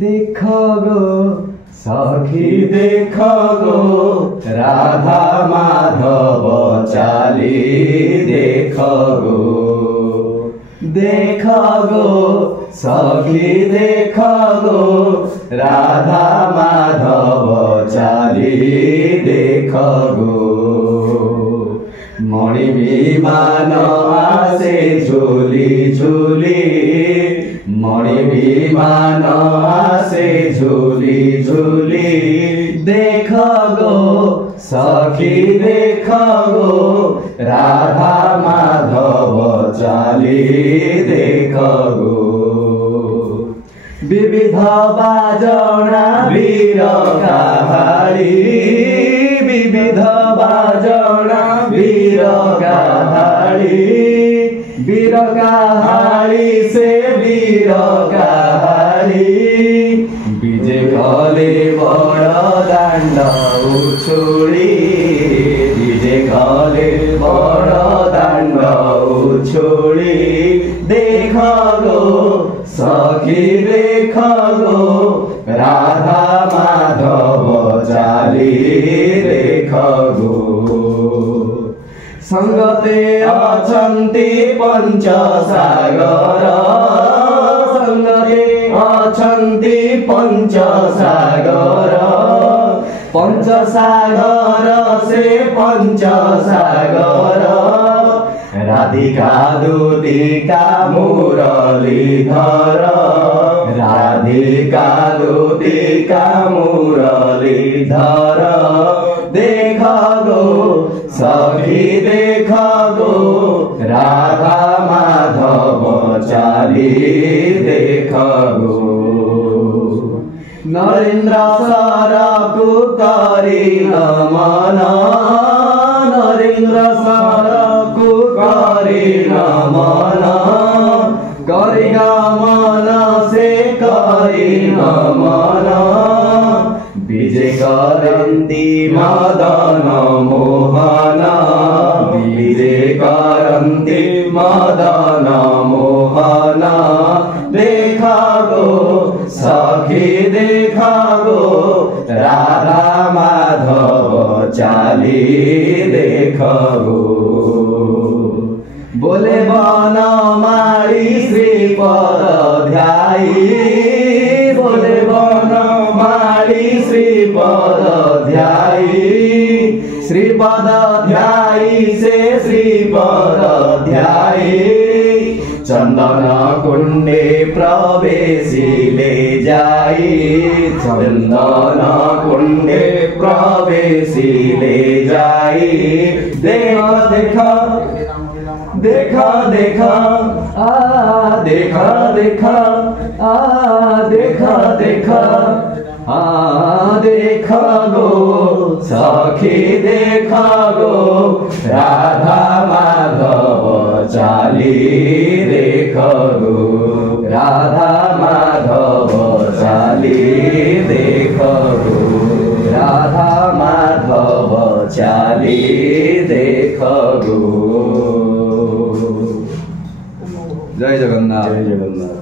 देख गो सखी देख गो राधा माधव चाली देख गो सखी देख गो राधा माधव चाली देख गो मणि विमान आसे झूली झूली मणि विमान आसे झूली झूली देख गो सखी देख गो राधा माधव चाली देख गो विविध बाजना वीर काहाली विविध बाजना वीर काहाली से वीर काहाली विजय कले बड़ दांड उछुड़ी विजय कले बड़ दांड उछुड़ी देख गो सखी देख गो राधा माधव चाली देख गो संगते अछन्ति पंचसागर संगते अछन्ति पंचसागर पंचसागर से पंचसागर राधिका दूतिका मुरलीधर राधिका दूतिका मुरलीधर देख गो सखी देख गो राधा माधव चाली देख गो नरेन्द्र सरकु करी नमन नरेन्द्र सरकु करी नमन करी गमन से करी नमन विजय करन्ति मदन मोहन विजय करन्ति मदन मोहन देख गो सखी देख गो राधा माधव चाली देख गो बोले बनमाली श्रीपद ध्यायी बोले बनमाली श्रीपद ध्यायी से श्रीपद ध्यायी चंदन कुंडे प्रवेशिले जाई चंदन कुंडे प्रवेशिले जाई देख देख देख देख आ देख देख आ देख देख आ देख गो सखी देख गो राधा माधव चाली देख गो राधा माधव चाली देख गो राधा माधव चाली देख गो जय जगन्नाथ।